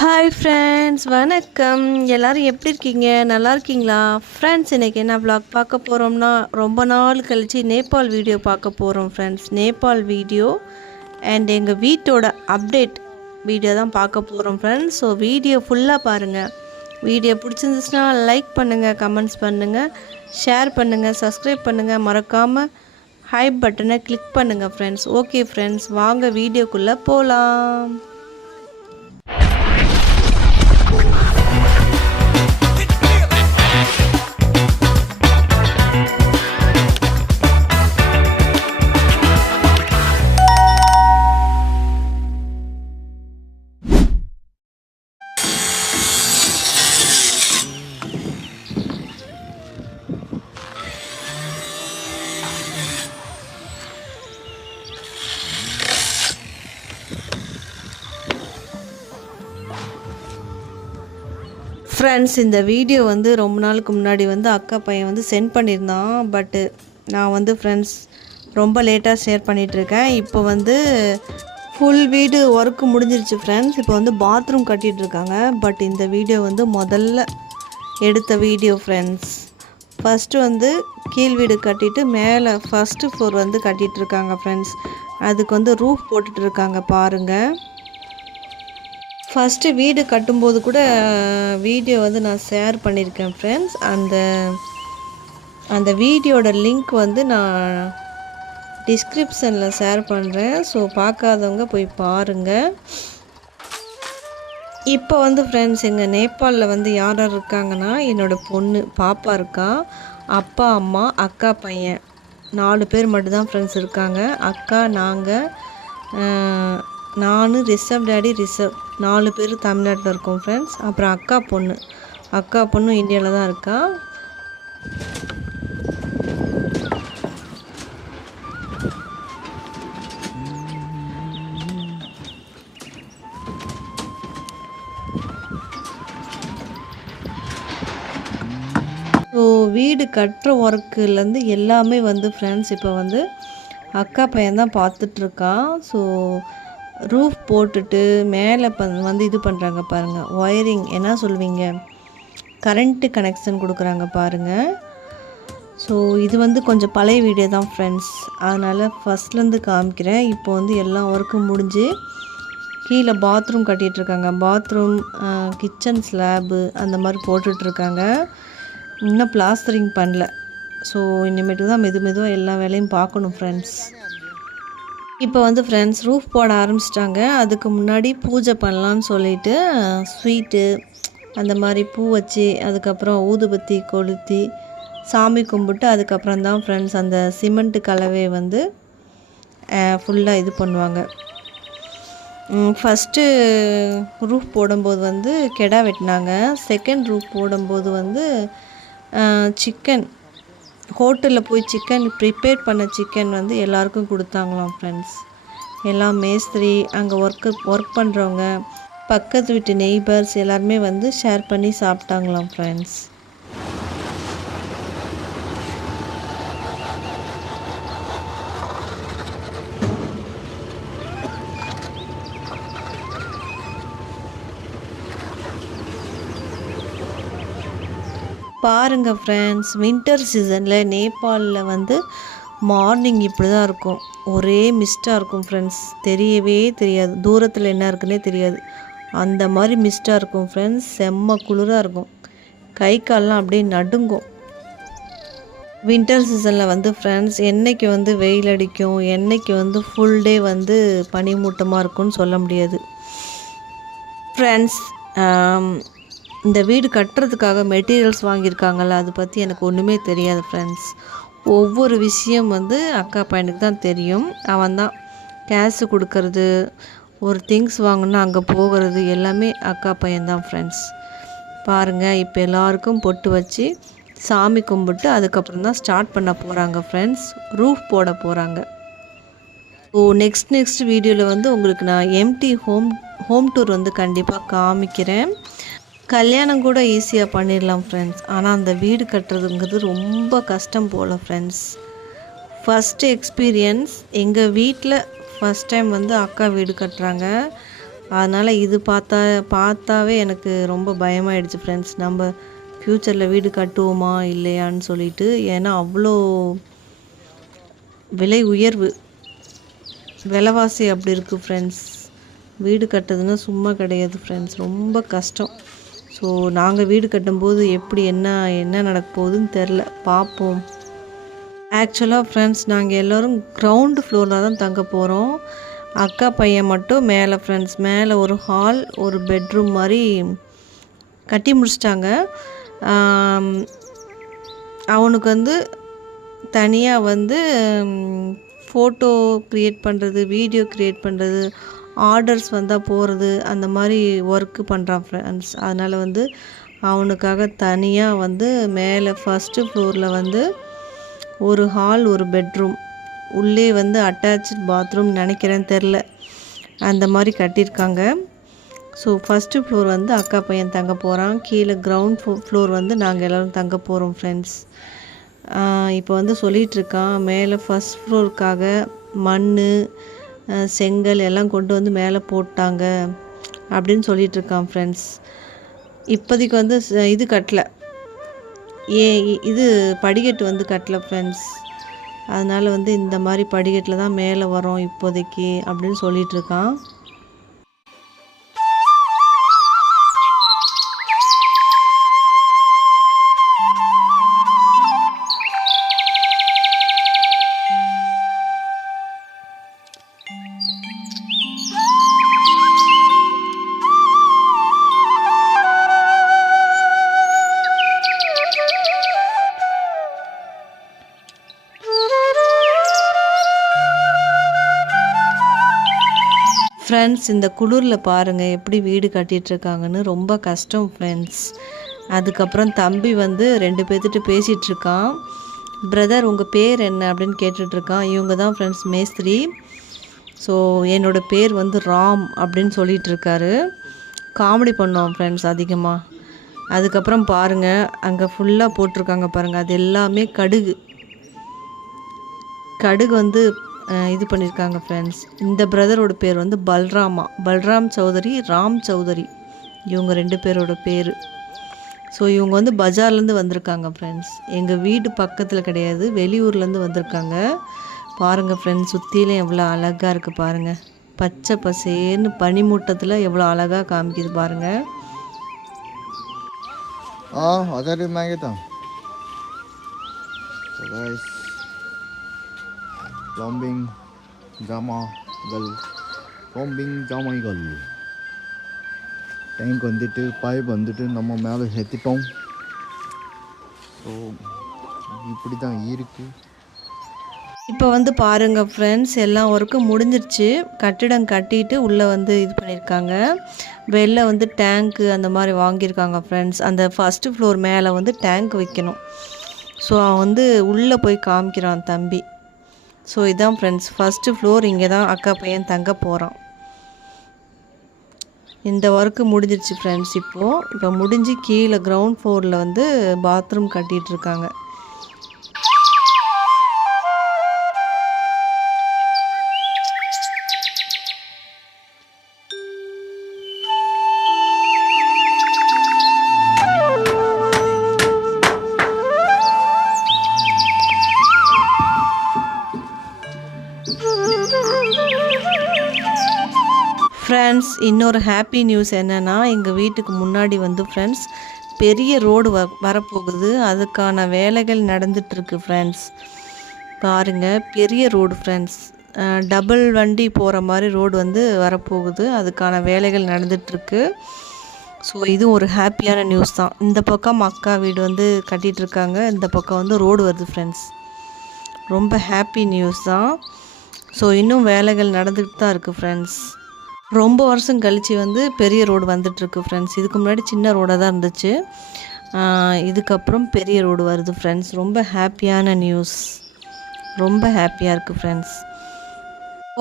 Hi friends, வணக்கம். எல்லோரும் எப்படி இருக்கீங்க? நல்லா இருக்கீங்களா? ஃப்ரெண்ட்ஸ், இன்றைக்கி என்ன vlog பார்க்க போகிறோம்னா, ரொம்ப நாள் கழித்து நேபாள் வீடியோ பார்க்க போகிறோம் ஃப்ரெண்ட்ஸ். நேபாள் வீடியோ அண்ட் எங்கள் வீட்டோட அப்டேட் வீடியோ தான் பார்க்க போகிறோம் ஃப்ரெண்ட்ஸ். ஸோ வீடியோ ஃபுல்லாக பாருங்கள். வீடியோ பிடிச்சிருந்துச்சுன்னா லைக் பண்ணுங்கள், கமெண்ட்ஸ் பண்ணுங்கள், ஷேர் பண்ணுங்கள், சப்ஸ்கிரைப் பண்ணுங்கள், மறக்காமல் ஹைப் பட்டனை கிளிக் பண்ணுங்கள் ஃப்ரெண்ட்ஸ். ஓகே ஃப்ரெண்ட்ஸ், வாங்க வீடியோக்குள்ளே போகலாம். ஃப்ரெண்ட்ஸ், இந்த வீடியோ வந்து ரொம்ப நாளுக்கு முன்னாடி வந்து அக்கா பையன் வந்து சென்ட் பண்ணியிருந்தான். பட்டு நான் வந்து ஃப்ரெண்ட்ஸ் ரொம்ப லேட்டாக ஷேர் பண்ணிகிட்ருக்கேன். இப்போ வந்து ஃபுல் வீடு ஒர்க்கு முடிஞ்சிருச்சு ஃப்ரெண்ட்ஸ். இப்போ வந்து பாத்ரூம் கட்டிகிட்ருக்காங்க. பட் இந்த வீடியோ வந்து முதல்ல எடுத்த வீடியோ ஃப்ரெண்ட்ஸ். ஃபஸ்ட்டு வந்து கீழ் வீடு கட்டிட்டு மேலே ஃபஸ்ட்டு ஃப்ளோர் வந்து கட்டிகிட்ருக்காங்க ஃப்ரெண்ட்ஸ். அதுக்கு வந்து ரூஃப் போட்டுட்ருக்காங்க பாருங்கள். ஃபஸ்ட்டு வீடு கட்டும்போது கூட வீடியோ வந்து நான் ஷேர் பண்ணியிருக்கேன் ஃப்ரெண்ட்ஸ். அந்த வீடியோட லிங்க் வந்து நான் டிஸ்கிரிப்ஷனில் ஷேர் பண்ணுறேன். ஸோ பார்க்காதவங்க போய் பாருங்கள். இப்போ வந்து ஃப்ரெண்ட்ஸ், எங்கள் நேபாளில் வந்து யார் யார் இருக்காங்கன்னா, என்னோடய பொண்ணு பாப்பா இருக்கா, அப்பா அம்மா அக்கா பையன் 4 பேர் மட்டும்தான் ஃப்ரெண்ட்ஸ் இருக்காங்க. அக்கா, நாங்கள், நான், ரிஷப் டேடி, ரிஷப் 4 பேர் தமிழ்நாட்டில் இருக்கோம் ஃப்ரெண்ட்ஸ். அப்புறம் அக்கா பொண்ணும் இந்தியாவில் தான் இருக்கா. ஸோ வீடு கட்டுற ஒர்க்குலேருந்து எல்லாமே வந்து ஃப்ரெண்ட்ஸ் இப்போ வந்து அக்கா பையன் தான் பார்த்துட்ருக்கான். ஸோ ரூஃப் போட்டுட்டு மேலே வந்து இது பண்ணுறாங்க பாருங்கள். ஒயரிங் என்ன சொல்லுவீங்க, கரண்ட்டு கனெக்ஷன் கொடுக்குறாங்க பாருங்கள். ஸோ இது வந்து கொஞ்சம் பழைய வீடியோ தான் ஃப்ரெண்ட்ஸ், அதனால் ஃபஸ்ட்லேருந்து காமிக்கிறேன். இப்போ வந்து எல்லா ஒர்க்கும் முடிஞ்சு கீழே பாத்ரூம் கட்டிகிட்ருக்காங்க. பாத்ரூம், கிச்சன் ஸ்லாபு அந்த மாதிரி போட்டுட்ருக்காங்க. இன்னும் பிளாஸ்டரிங் பண்ணல. ஸோ இனிமேட்டு தான் மெதுவாக எல்லா வேலையும் பார்க்கணும் ஃப்ரெண்ட்ஸ். இப்போ வந்து ஃப்ரெண்ட்ஸ் ரூஃப் போட ஆரம்பிச்சிட்டாங்க. அதுக்கு முன்னாடி பூஜை பண்ணலான்னு சொல்லிவிட்டு ஸ்வீட்டு அந்த மாதிரி பூ வச்சு, அதுக்கப்புறம் ஊதுபத்தி கொளுத்தி சாமி கும்பிட்டு, அதுக்கப்புறம் தான் ஃப்ரெண்ட்ஸ் அந்த சிமெண்ட்டு கலவையை வந்து ஃபுல்லாக இது பண்ணுவாங்க. ஃபஸ்ட்டு ரூஃப் போடும்போது வந்து கெடா வெட்டினாங்க. செகண்ட் ரூஃப் போடும்போது வந்து சிக்கன், ஹோட்டலில் போய் சிக்கன் ப்ரிப்பேர் பண்ண சிக்கன் வந்து எல்லாருக்கும் கொடுத்தாங்களாம் ஃப்ரெண்ட்ஸ். எல்லாம் மேஸ்திரி, அங்கே ஒர்க் பண்ணுறவங்க, பக்கத்து வீட்டு நெய்பர்ஸ் எல்லாருமே வந்து ஷேர் பண்ணி சாப்பிட்டாங்களாம் ஃப்ரெண்ட்ஸ். பாருங்கள் ஃப்ரெண்ட்ஸ், வின்டர் சீசனில் நேபாளில் வந்து மார்னிங் இப்படி தான் இருக்கும். ஒரே மிஸ்ட்டாக இருக்கும் ஃப்ரெண்ட்ஸ். தெரியவே தெரியாது, தூரத்தில் என்ன இருக்குன்னே தெரியாது. அந்த மாதிரி மிஸ்ட்டாக இருக்கும் ஃப்ரெண்ட்ஸ். செம்ம குளிராக இருக்கும், கை கால்லாம் அப்படியே நடுங்கும். வின்டர் சீசனில் வந்து ஃப்ரெண்ட்ஸ் என்றைக்கு வந்து வெயில் அடிக்கும், என்றைக்கு வந்து ஃபுல் டே வந்து பனிமூட்டமாக இருக்கும்னு சொல்ல முடியாது ஃப்ரெண்ட்ஸ். இந்த வீடு கட்டுறதுக்காக மெட்டீரியல்ஸ் வாங்கியிருக்காங்கள்ல, அதை பற்றி எனக்கு ஒன்றுமே தெரியாது ஃப்ரெண்ட்ஸ். ஒவ்வொரு விஷயம் வந்து அக்கா பையனுக்கு தான் தெரியும். அவன் தான் கேஷு கொடுக்கறது, ஒரு திங்ஸ் வாங்கணுன்னா அங்கே போகிறது, எல்லாமே அக்கா பையன்தான் ஃப்ரெண்ட்ஸ். பாருங்கள், இப்போ எல்லாருக்கும் பொட்டு வச்சு சாமி கும்பிட்டு அதுக்கப்புறம் தான் ஸ்டார்ட் பண்ண போகிறாங்க ஃப்ரெண்ட்ஸ். ரூஃப் போட போகிறாங்க. ஸோ நெக்ஸ்ட் வீடியோவில் வந்து உங்களுக்கு நான் எம்டி ஹோம் டூர் வந்து கண்டிப்பாக காமிக்கிறேன். கல்யாணம் கூட ஈஸியாக பண்ணிடலாம் ஃப்ரெண்ட்ஸ். ஆனால் அந்த வீடு கட்டுறதுங்கிறது ரொம்ப கஷ்டம் போல் ஃப்ரெண்ட்ஸ். ஃபஸ்ட்டு எக்ஸ்பீரியன்ஸ் எங்கள் வீட்டில் ஃபஸ்ட் டைம் வந்து அக்கா வீடு கட்டுறாங்க. அதனால் இது பார்த்தாவே எனக்கு ரொம்ப பயமாயிடுச்சு ஃப்ரெண்ட்ஸ். நம்ம ஃப்யூச்சரில் வீடு கட்டுவோமா இல்லையான்னு சொல்லிட்டு. ஏன்னா அவ்வளோ விலை உயர்வு, விலைவாசி அப்படி இருக்குது ஃப்ரெண்ட்ஸ். வீடு கட்டுறதுன்னா சும்மா கிடையாது ஃப்ரெண்ட்ஸ், ரொம்ப கஷ்டம். ஸோ நாங்கள் வீடு கட்டும்போது எப்படி என்ன நடக்க போகுதுன்னு தெரில, பார்ப்போம். ஆக்சுவலாக ஃப்ரெண்ட்ஸ் நாங்கள் எல்லோரும் கிரவுண்டு ஃப்ளோரில் தான் தங்க போகிறோம். அக்கா பையன் மட்டும் மேலே ஃப்ரெண்ட்ஸ். மேலே ஒரு ஹால், ஒரு பெட்ரூம் மாதிரி கட்டி முடிச்சிட்டாங்க. அவனுக்கு வந்து தனியாக வந்து ஃபோட்டோ க்ரியேட் பண்ணுறது, வீடியோ க்ரியேட் பண்ணுறது, ஆர்டர்ஸ் வந்தால் போகிறது, அந்த மாதிரி ஒர்க்கு பண்ணுறான் ஃப்ரெண்ட்ஸ். அதனால் வந்து அவனுக்காக தனியாக வந்து மேலே ஃபஸ்ட்டு ஃப்ளோரில் வந்து ஒரு ஹால், ஒரு பெட்ரூம், உள்ளே வந்து அட்டாச்சு பாத்ரூம் நினைக்கிறேன்னு தெரில, அந்த மாதிரி கட்டியிருக்காங்க. ஸோ ஃபஸ்ட்டு ஃப்ளோர் வந்து அக்கா பையன் தங்க போகிறான். கீழே கிரவுண்ட் ஃப்ளோர் வந்து நாங்கள் எல்லோரும் தங்க போகிறோம் ஃப்ரெண்ட்ஸ். இப்போ வந்து சொல்லிகிட்ருக்கான் மேலே ஃபஸ்ட் ஃப்ளோருக்காக மண், செங்கல் எல்லாம் கொண்டு வந்து மேலே போட்டாங்க அப்படின்னு சொல்லிகிட்ருக்கான் ஃப்ரெண்ட்ஸ். இப்போதைக்கு வந்து இது கட்டலை, இது படிக்கட்டு வந்து கட்டலை ஃப்ரெண்ட்ஸ். அதனால் வந்து இந்த மாதிரி படிக்கட்டில் தான் மேலே வரோம் இப்போதைக்கு அப்படின்னு சொல்லிகிட்ருக்கான். ஃப்ரெண்ட்ஸ் இந்த குளிரில் பாருங்கள் எப்படி வீடு கட்டிகிட்ருக்காங்கன்னு, ரொம்ப கஷ்டம் ஃப்ரெண்ட்ஸ். அதுக்கப்புறம் தம்பி வந்து 2 பேர்த்திட்டு பேசிகிட்ருக்கான். பிரதர் உங்கள் பேர் என்ன அப்படின்னு கேட்டுட்ருக்கான். இவங்க தான் ஃப்ரெண்ட்ஸ் மேஸ்திரி. ஸோ என்னோடய பேர் வந்து ராம் அப்படின்னு சொல்லிகிட்ருக்காரு. காமெடி பண்ணுவோம் ஃப்ரெண்ட்ஸ் அதிகமாக. அதுக்கப்புறம் பாருங்கள் அங்கே ஃபுல்லாக போட்டிருக்காங்க பாருங்கள், அது எல்லாமே கடுகு வந்து இது பண்ணியிருக்காங்க ஃப்ரெண்ட்ஸ். இந்த பிரதரோட பேர் வந்து பல்ராம் சௌதரி, ராம் சௌதரி, இவங்க 2 பேரோட பேர். ஸோ இவங்க வந்து பஜார்லேருந்து வந்திருக்காங்க ஃப்ரெண்ட்ஸ். எங்கள் வீடு பக்கத்தில் கிடையாது, வெளியூர்லேருந்து வந்திருக்காங்க. பாருங்கள் ஃப்ரெண்ட்ஸ், சுற்றிலும் எவ்வளோ அழகாக இருக்குது பாருங்கள். பச்சை பசேர்னு பனிமூட்டத்தில் எவ்வளோ அழகாக காமிக்குது பாருங்கள். அதாரி மாங்கேதான் ப்ளம்பிங் ஜாமாய்கள் டேங்க் வந்துட்டு பைப் வந்துட்டு நம்ம மேலே ஏற்றிட்டோம். ஸோ இப்படி தான் இருக்குது. இப்போ வந்து பாருங்கள் ஃப்ரெண்ட்ஸ், எல்லாம் ஒர்க்கும் முடிஞ்சிருச்சு. கட்டிடம் கட்டிட்டு உள்ளே வந்து இது பண்ணியிருக்காங்க. வெளில வந்து டேங்க்கு அந்த மாதிரி வாங்கியிருக்காங்க ஃப்ரெண்ட்ஸ். அந்த ஃபஸ்ட்டு ஃப்ளோர் மேலே வந்து டேங்க் வைக்கணும். ஸோ அவன் வந்து உள்ளே போய் காமிக்கிறான் தம்பி. ஸோ இதான் ஃப்ரெண்ட்ஸ் ஃபஸ்ட்டு ஃப்ளோர். இங்கே தான் அக்கா பையன் தங்க போகிறான். இந்த ஒர்க்கு முடிஞ்சிருச்சு ஃப்ரெண்ட்ஸ். இப்போ முடிஞ்சு கீழே கிரவுண்ட் ஃப்ளோரில் வந்து பாத்ரூம் கட்டிகிட்ருக்காங்க. ஃப்ரெண்ட்ஸ் இன்னொரு ஹாப்பி நியூஸ் என்னென்னா, எங்கள் வீட்டுக்கு முன்னாடி வந்து ஃப்ரெண்ட்ஸ் பெரிய ரோடு வரப்போகுது. அதுக்கான வேலைகள் நடந்துகிட்ருக்கு ஃப்ரெண்ட்ஸ். பாருங்கள் பெரிய ரோடு ஃப்ரெண்ட்ஸ், டபுள் வண்டி போகிற மாதிரி ரோடு வந்து வரப்போகுது. அதுக்கான வேலைகள் நடந்துகிட்ருக்கு. ஸோ இதுவும் ஒரு ஹாப்பியான நியூஸ் தான். இந்த பக்கம் அக்கா வீடு வந்து கட்டிகிட்ருக்காங்க, இந்த பக்கம் வந்து ரோடு வருது ஃப்ரெண்ட்ஸ். ரொம்ப ஹாப்பி நியூஸ் தான். ஸோ இன்னும் வேலைகள் நடந்துக்கிட்டு தான் இருக்குது ஃப்ரெண்ட்ஸ். ரொம்ப வருஷம் கழித்து வந்து பெரிய ரோடு வந்துட்டுருக்கு ஃப்ரெண்ட்ஸ். இதுக்கு முன்னாடி சின்ன ரோடாக தான் இருந்துச்சு, இதுக்கப்புறம் பெரிய ரோடு வருது ஃப்ரெண்ட்ஸ். ரொம்ப ஹாப்பியான நியூஸ், ரொம்ப ஹாப்பியாக இருக்குது ஃப்ரெண்ட்ஸ்.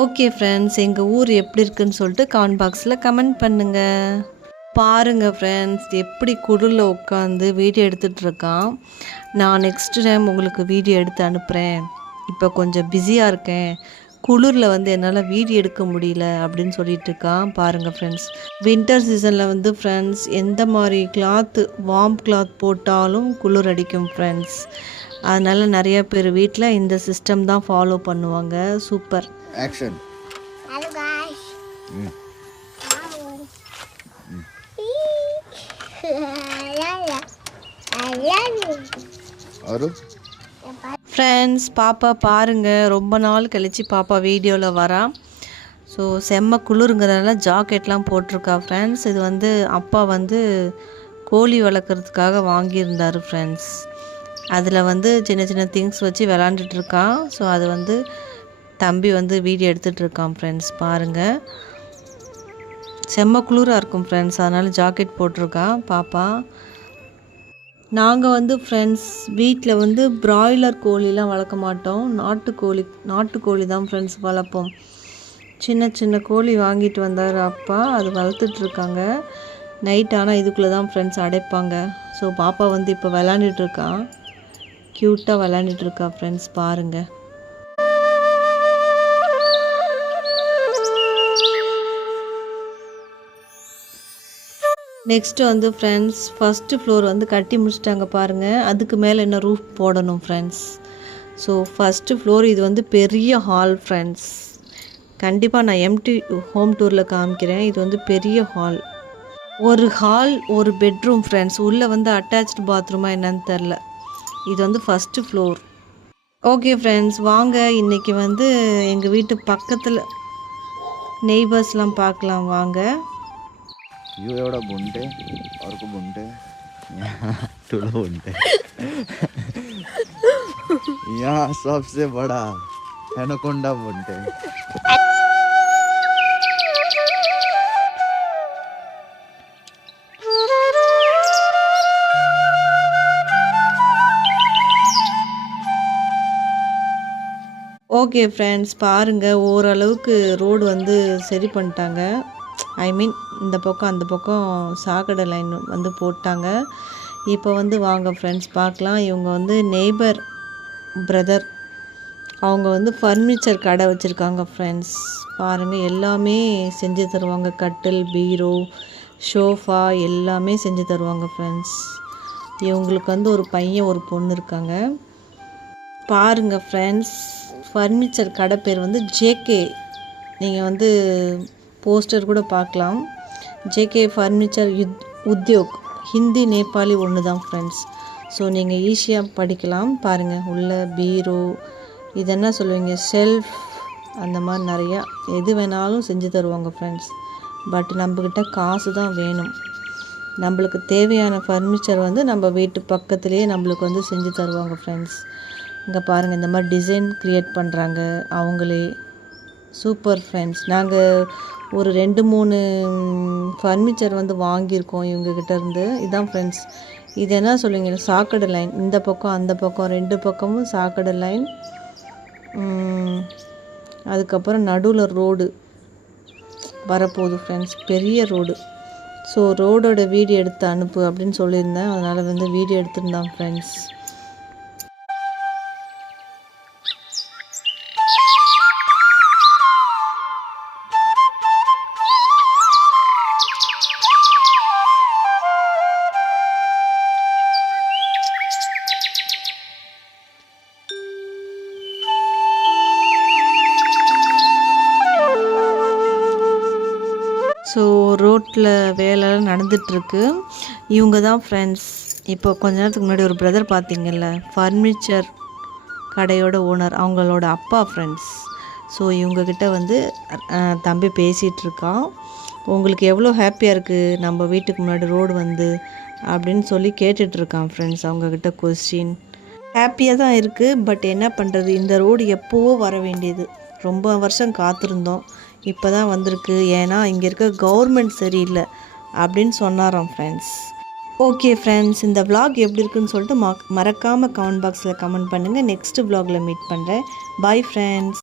ஓகே ஃப்ரெண்ட்ஸ், எங்கள் ஊர் எப்படி இருக்குதுன்னு சொல்லிட்டு கமெண்ட் பாக்ஸில் கமெண்ட் பண்ணுங்கள். பாருங்கள் ஃப்ரெண்ட்ஸ் எப்படி குளிரில் உட்காந்து வீடியோ எடுத்துகிட்ருக்கான். நான் நெக்ஸ்ட் டைம் உங்களுக்கு வீடியோ எடுத்து அனுப்புகிறேன். இப்போ கொஞ்சம் பிஸியாக இருக்கேன், குளிரில் வந்து என்னால் வீடியோ எடுக்க முடியல அப்படின்னு சொல்லிட்டு இருக்கான். பாருங்கள் ஃப்ரெண்ட்ஸ், வின்டர் சீசனில் வந்து ஃப்ரெண்ட்ஸ் எந்த மாதிரி கிளாத்து வார்ம் கிளாத் போட்டாலும் குளிர் அடிக்கும் ஃப்ரெண்ட்ஸ். அதனால் நிறைய பேர் வீட்டில் இந்த சிஸ்டம் தான் ஃபாலோ பண்ணுவாங்க. Super. Action. Hello guys. I love you. और ஃப்ரெண்ட்ஸ், பாப்பா பாருங்கள், ரொம்ப நாள் கழித்து பாப்பா வீடியோவில் வரா. ஸோ செம்ம குளிருங்கிறதுனால ஜாக்கெட்லாம் போட்டிருக்கா ஃப்ரெண்ட்ஸ். இது வந்து அப்பா வந்து கோழி வளர்க்குறதுக்காக வாங்கியிருந்தார் ஃப்ரெண்ட்ஸ். அதில் வந்து சின்ன சின்ன திங்ஸ் வச்சு விளாண்டுட்ருக்கான். ஸோ அது வந்து தம்பி வந்து வீடியோ எடுத்துகிட்ருக்கான் ஃப்ரெண்ட்ஸ். பாருங்கள், செம்ம குளிராக இருக்கும் ஃப்ரெண்ட்ஸ். அதனால் ஜாக்கெட் போட்டிருக்கா பாப்பா. நாங்கள் வந்து ஃப்ரெண்ட்ஸ் வீட்டில் வந்து பிராய்லர் கோழிலாம் வளர்க்க மாட்டோம். நாட்டுக்கோழி தான் ஃப்ரெண்ட்ஸ் வளர்ப்போம். சின்ன சின்ன கோழி வாங்கிட்டு வந்தார் அப்பா, அது வளர்த்துட்ருக்காங்க. நைட் ஆனால் இதுக்குள்ளே தான் ஃப்ரெண்ட்ஸ் அடைப்பாங்க. ஸோ பாப்பா வந்து இப்போ விளாண்டுட்ருக்கா, க்யூட்டாக விளாண்டுட்ருக்கா ஃப்ரெண்ட்ஸ். பாருங்கள். நெக்ஸ்ட்டு வந்து ஃப்ரெண்ட்ஸ் ஃபஸ்ட்டு ஃப்ளோர் வந்து கட்டி முடிச்சிட்டாங்க பாருங்கள். அதுக்கு மேலே என்ன ரூஃப் போடணும் ஃப்ரெண்ட்ஸ். ஸோ ஃபஸ்ட்டு ஃப்ளோர் இது வந்து பெரிய ஹால் ஃப்ரெண்ட்ஸ். கண்டிப்பாக நான் எம்டி ஹோம் டூரில் காமிக்கிறேன். இது வந்து பெரிய ஹால், ஒரு ஹால் ஒரு பெட்ரூம் ஃப்ரெண்ட்ஸ். உள்ளே வந்து அட்டாச்டு பாத்ரூமாக என்னன்னு தெரில. இது வந்து ஃபஸ்ட்டு ஃப்ளோர். ஓகே ஃப்ரெண்ட்ஸ், வாங்க இன்றைக்கி வந்து எங்கள் வீட்டு பக்கத்தில் நெய்பர்ஸ்லாம் பார்க்கலாம் வாங்க. यू एवढा बुंटे और को बुंटे थोड़ा बुंटे यहाँ सबसे बड़ा एनाकोंडा बुंटे. ஓகே ஃப்ரெண்ட்ஸ், பாருங்கள், ஓரளவுக்கு ரோடு வந்து சரி பண்ணிட்டாங்க. ஐ மீன் இந்த பக்கம் அந்த பக்கம் சாக்கடை லைன் வந்து போட்டாங்க. இப்போ வந்து வாங்க ஃப்ரெண்ட்ஸ் பார்க்கலாம். இவங்க வந்து நெய்பர் பிரதர், அவங்க வந்து ஃபர்னிச்சர் கடை வச்சுருக்காங்க ஃப்ரெண்ட்ஸ். பாருங்கள், எல்லாமே செஞ்சு தருவாங்க. கட்டில், பீரோ, ஷோஃபா எல்லாமே செஞ்சு தருவாங்க ஃப்ரெண்ட்ஸ். இவங்களுக்கு வந்து ஒரு பையன் ஒரு பொண்ணு இருக்காங்க. பாருங்கள் ஃப்ரெண்ட்ஸ், ஃபர்னிச்சர் கடை பேர் வந்து ஜேகே. நீங்கள் வந்து போஸ்டர் கூட பார்க்கலாம். JK furniture Udyog. ஹிந்தி நேபாளி ஒன்று தான் ஃப்ரெண்ட்ஸ். ஸோ நீங்கள் ஈஸியாக படிக்கலாம். பாருங்கள், உள்ள பீரோ, இது என்ன சொல்லுவீங்க, ஷெல்ஃப், அந்த மாதிரி நிறையா எது வேணாலும் செஞ்சு தருவாங்க ஃப்ரெண்ட்ஸ். பட் நம்மக்கிட்ட காசு தான் வேணும். நம்மளுக்கு தேவையான ஃபர்னிச்சர் வந்து நம்ம வீட்டு பக்கத்துலேயே நம்மளுக்கு வந்து செஞ்சு தருவாங்க ஃப்ரெண்ட்ஸ். இங்கே பாருங்கள், இந்த மாதிரி டிசைன் க்ரியேட் பண்ணுறாங்க அவங்களே. Super friends. நாங்கள் ஒரு 2-3 ஃபர்னிச்சர் வந்து வாங்கியிருக்கோம் இவங்கக்கிட்ட இருந்து. இதுதான் ஃப்ரெண்ட்ஸ். இது என்ன சொல்லுவீங்க, சாக்கடை லைன். இந்த பக்கம் அந்த பக்கம் 2 பக்கமும் சாக்கடை லைன். அதுக்கப்புறம் நடுவில் ரோடு வரப்போகுது ஃப்ரெண்ட்ஸ், பெரிய ரோடு. ஸோ ரோடோட வீடியோ எடுத்து அனுப்பு அப்படின்னு சொல்லியிருந்தேன். அதனால் வந்து வீடியோ எடுத்துருந்தான் ஃப்ரெண்ட்ஸ். ஸோ ரோட்டில் வேலைலாம் நடந்துகிட்ருக்கு. இவங்க தான் ஃப்ரெண்ட்ஸ். இப்போ கொஞ்ச நேரத்துக்கு முன்னாடி ஒரு பிரதர் பார்த்தீங்கல்ல, ஃபர்னிச்சர் கடையோட ஓனர், அவங்களோட அப்பா ஃப்ரெண்ட்ஸ். ஸோ இவங்கக்கிட்ட வந்து தம்பி பேசிகிட்ருக்கான். உங்களுக்கு எவ்வளோ ஹாப்பியாக இருக்குது நம்ம வீட்டுக்கு முன்னாடி ரோடு வந்து அப்படின்னு சொல்லி கேட்டுட்ருக்கான் ஃப்ரெண்ட்ஸ். அவங்கக்கிட்ட கொஸ்டின் ஹாப்பியாக தான் இருக்குது. பட் என்ன பண்ணுறது, இந்த ரோடு எப்போவோ வர வேண்டியது. ரொம்ப வருஷம் காத்திருந்தோம், இப்போ தான் வந்திருக்கு. ஏன்னா இங்கே இருக்க கவர்மெண்ட் சரியில்லை அப்படின்னு சொன்னாராம் ஃப்ரெண்ட்ஸ். ஓகே ஃப்ரெண்ட்ஸ், இந்த vlog எப்படி இருக்குன்னு சொல்லிட்டு மறக்காமல் கமெண்ட் பாக்ஸில் கமெண்ட் பண்ணுங்கள். நெக்ஸ்ட் vlogல மீட் பண்ணுறேன். Bye friends.